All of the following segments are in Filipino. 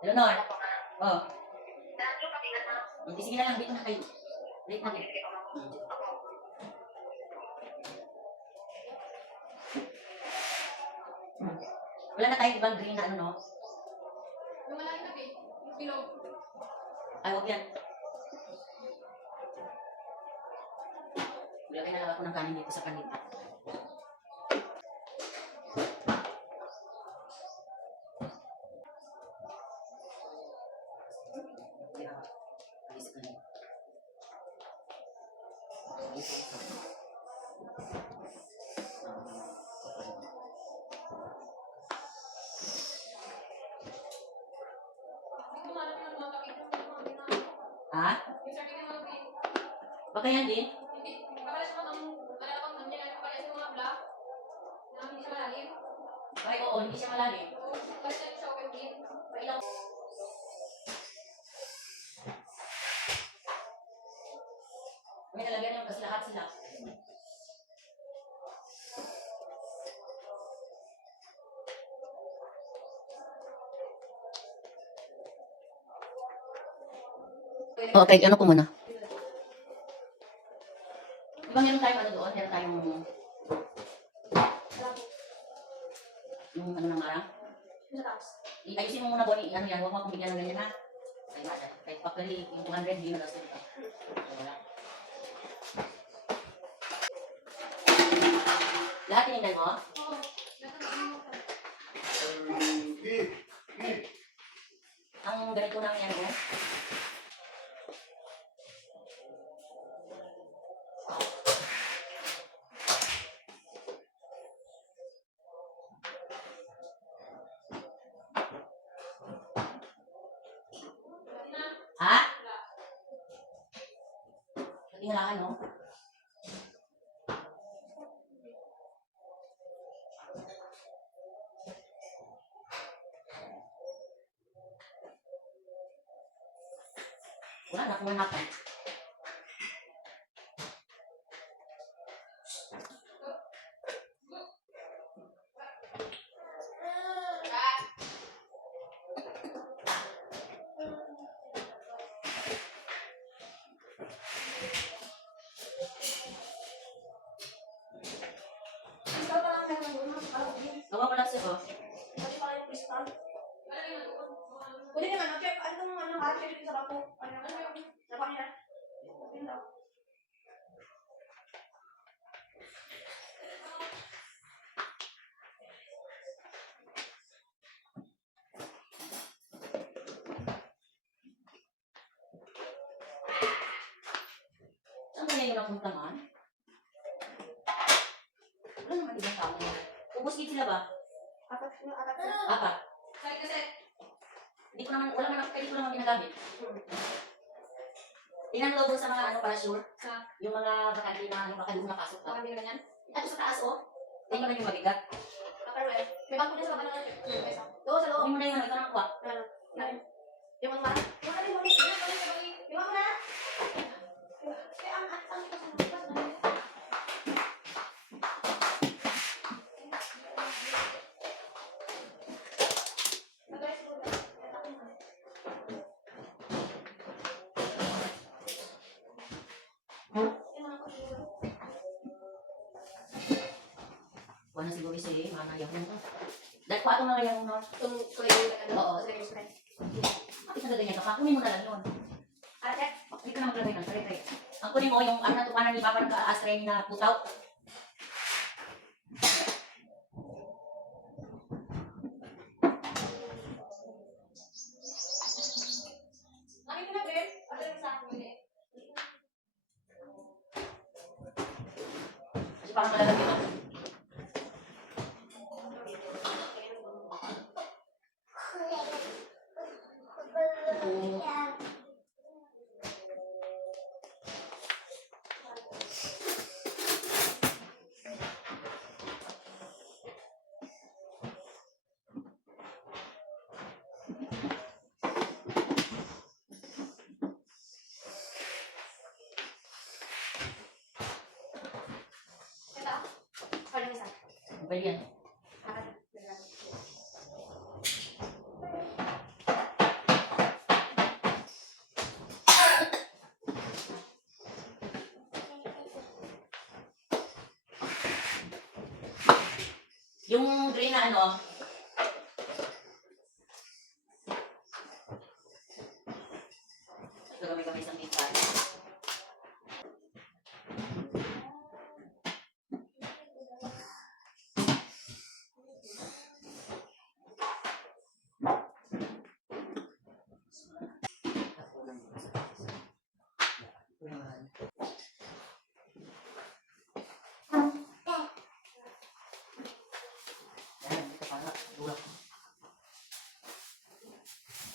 Leonor. Oh. Hindi, sige na lang. Wait na kayo. Wait na kayo. Wala na tayo ibang green na ano, no? Yung malaking tabi. Yung bilog. Ay, huwag yan. Lagay na lang ako ng kanin dito sa kanita. Ha? Baka yan din? Ay, oo, hindi siya malalim. May nalagyan yung kasi lahat sila. Okay, ano ko muna? Di ba meron tayong ano doon? Meron tayong yung ano ng marang? Ayusin mo muna, Bonnie. Ano yan? Huwag mo akong bigyan ng ganyan, ha? Ay, wala. Kahit pakali, yung 200, hindi na kasi. Wala. Lahat tinignan mo? Ang ganito na yan, eh? Ha? Tingnan no? Wala na, kung natin. Gawa ko lang siya, oh. Pwede naman, check. Ano ka? Check sa bako. Ano? Nakuha niya. Yun daw. Saan kaya yung napunta man? Wala naman ibang tao. Ubus kid sila ba? Apat. Apat. Kasi. Hindi ko naman, wala naman, pwede ko naman ginagamit. Tingnan mo doon sa mga ano para sure. Yung mga bakante na, yung baka doon nakasok ka. Baka hindi ganyan. Ito sa taas, oh. Tingnan mo na yung mabigat. Pero well, may bangko din sa baba ng isa. Doon sa loob. Hindi mo na yung ano, ikaw nang kuha. Yung mga mara. Yung ano yung mga yung mga mara. Kaya ang Kuha na siguro siya, mga nayahon to. Dahil kuha itong mga nayahon, no? itong kulay Oo. spray. Bakit nagaganyan ka pa? Kunin mo na lang yun. Ate? Hindi ka na maglagay ng tray. Ang kunin mo, yung ano na tukanan ni Papa ng ka-astray na putaw. Akin na, Ben. Ano yung sa akin, eh? Kasi parang malalagyan ako. Pwede yan. Yung green na ano, gagamit kami isang minsan.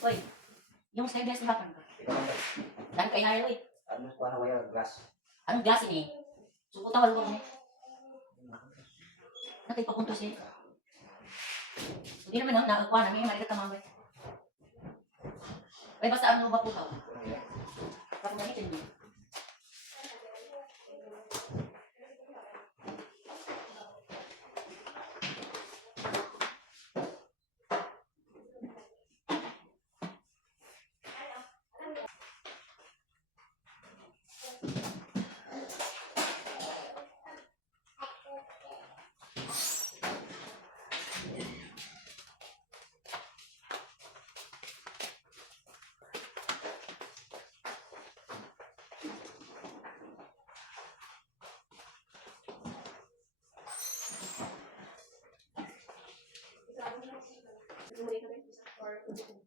Uy, yung stainless na ka. Dahil kayo na rin, Ano ko na wire glass. anong gas ini? Sukuta wala ko ni. Nakay papunto siya. Hindi naman no, nakakuha namin, marikat ka mamay. Ay, basta ano ba po ka? Kapag namitin mo.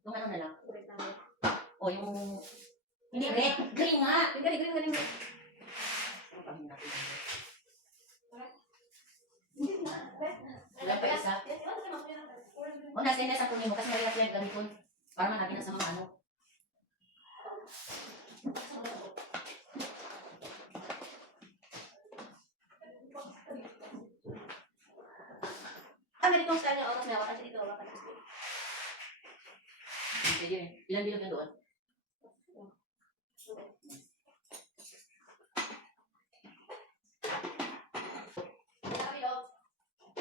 Yung ano na lang. O yung... Hindi, red. Green nga. Galing. Ano pa natin? Wala pa isa. O, nasa inay sa kunin mo kasi may red gamit ko. Para managin na sa mga ano. Ganitong style niya, oras na ako kasi dito, baka na. Sige, ilan bilog yung doon?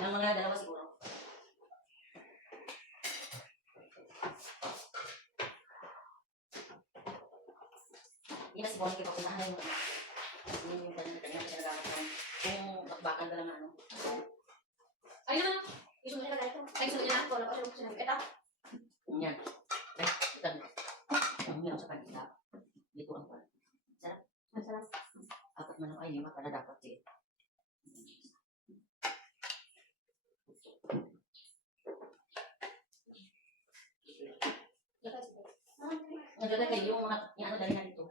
Ang mga dalawa siguro. Hindi na siguro kayo papuntahan yung ano. Yung kanyang pinagamit ng kung bakbakan ka lang na ano. Ayun na. Gusto mo niya na ito. Ay, gusto niya na. Wala pa siya gusto niya. Ito. Yan. Ay, ito. Ang hirap sa kanila. Dito ang pala. Sarap. Masarap. Apat man ang ay, lima pala dapat siya. Naglalagay yung ano dali na dito.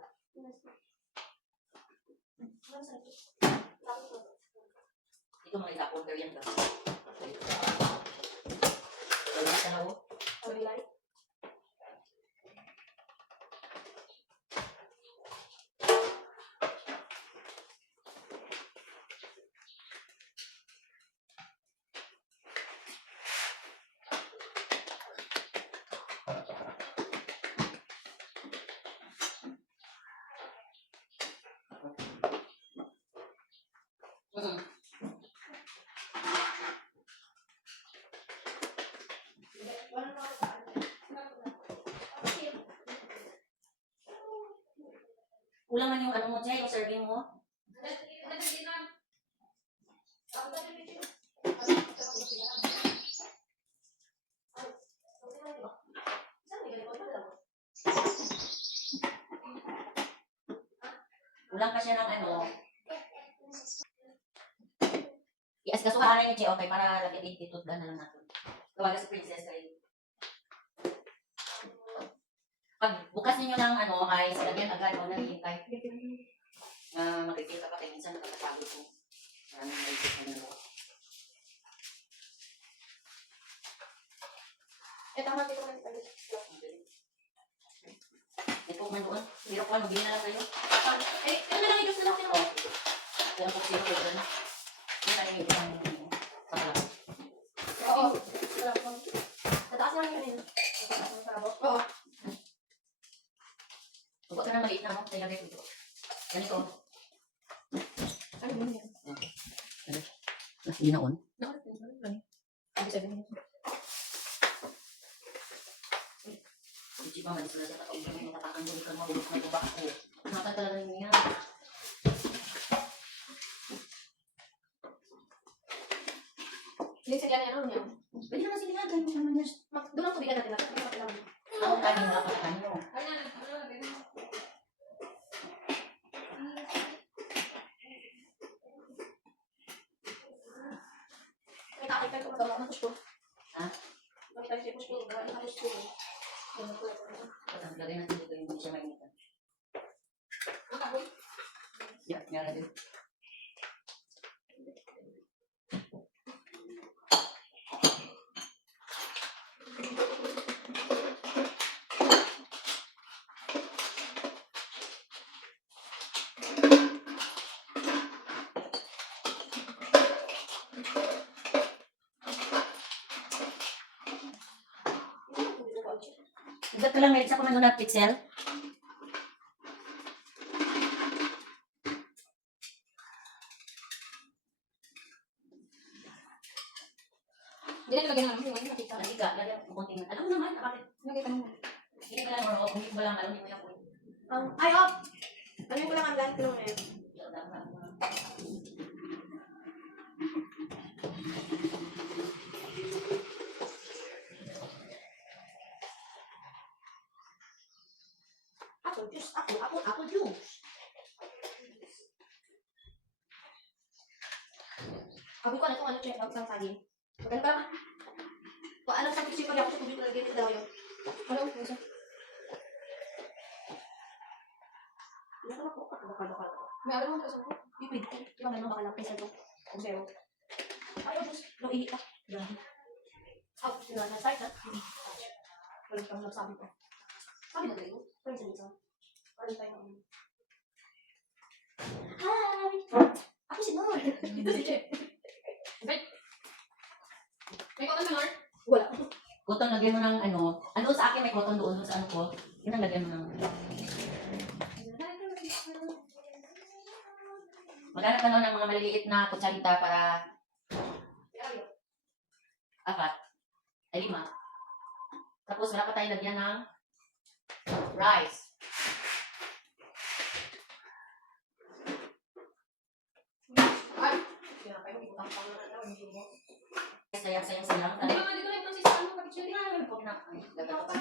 Ito mga isa, order yan ka. Wala sa lawo. Kulang man yung ano mo dyan, yung serving mo. Kulang pa siya ng ano. I-asikasuhaan na yung Che, okay, para lagyan ititut na lang natin. Tawaga si Princess kayo. Pag bukas ninyo ng ano, ay lagyan agad o nahihintay. Makikita pa kayo minsan nakakapagod ko. Maraming naisip ko na. Tama dito man tayo. Ito man doon. Hirap ko, magbili na lang kayo. Ano na lang yung gusto natin ako? Kung kung sino ko doon. Hindi tayo yung ibang sakala. Oo. Nataas lang yun. Oo. Huwag ka na maliit na, no? Kaya lagay ko ito. Ganito. Ano yun yan? Hindi na on. Hindi ba malis na siya kakaunta mo matatakang doon ka mabulok na baba ako. Nakakal talaga yun yan. Sinisilihan niya, ano niya? Pwede naman sinihan, tayo mo naman nurse. Doon ang tubigan natin. Ako kanin nga pala kanyo. May nakakita ko magawa ng push ko. Ha? Makita ko siya push ko. Gawa ng push ko. Ang lagay natin dito, hindi siya mainitan. Makaboy. Yeah, meron din. Igat ka lang, Meritz, ako nandun na pixel. Hindi na nilagay na namin. Hindi nakita. Naliga, lagyan mo konting. Alam mo naman, bakit? Nilagay ka naman. Hindi ka lang, or kung hindi mo lang, alam, hindi mo yung point. Ay, oh! Ano yung kulangan dahil tulong na yun? Apple juice. Apple juice. Sabi ko, ano itong ano check out ng saging? Maganda pa lang. Kung alam sa kitchen ko, ako sa tubig ko lagyan daw yun. Ano? Ano siya? Ano ka na po? Bakal. May alam mo sa ko? Pipid. Di ba may mga bakal pesa ko? Kung zero. Ayaw, Diyos. Nung ihit ah. Grabe. Sila na site ah. Walang kang nagsabi ko. Sabi na kayo? Pwede sa dito. Walang tayo ng Hi! Ako si Nor. Dito si Che. May cotton ba, Nor? Wala. Cotton, lagyan mo ng ano. Ano sa akin, may cotton doon sa ano ko. Yun ang lagyan mo ng. Maghanap ka nun ng mga maliliit na kutsarita para 4 ay 5. Tapos wala pa tayo lagyan ng rice. Ay! Kaya kayo, ibutang pa nga. Sayang-sayang. Hindi naman dito lang si Sano kapitsurin. Huwag na. Ay, lagyan ko.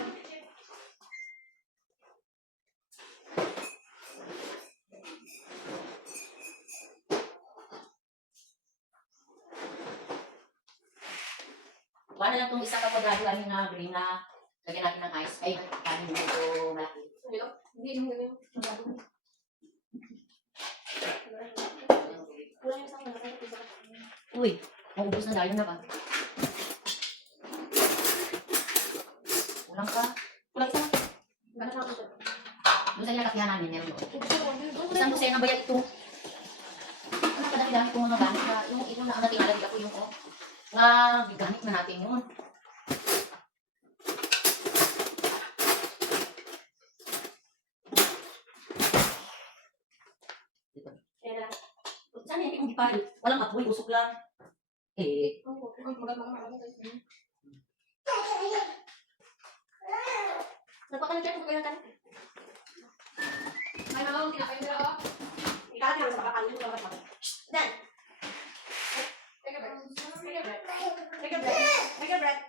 Kuha na lang itong isang kapadrado amin na green na lagyan natin ng ice. Ay, kanin medyo malaki. Hindi yung ganyan. Kulang yung isang malaki. Uy, maubos na dahil na ba? Kulang ka. Kulang isa. Gano'n na ako siya. Doon sa nilakakihan namin, meron doon. Gusto Isang dosena ba yan ito? Ano kadami-dami itong mga gamit na, yung ito na ang natingalagi ako yung nga, gamit na natin yun. Kaya na lang. Saan yan yung ipahal? Walang apoy, usok lang. Eh, Nagpaka na check kung kailan ka. Ay, mama, tinapay nila ako. Ikalat nga sa kakakain ko lang. Dan! Take a breath. Take a breath. Take a breath. Take a breath.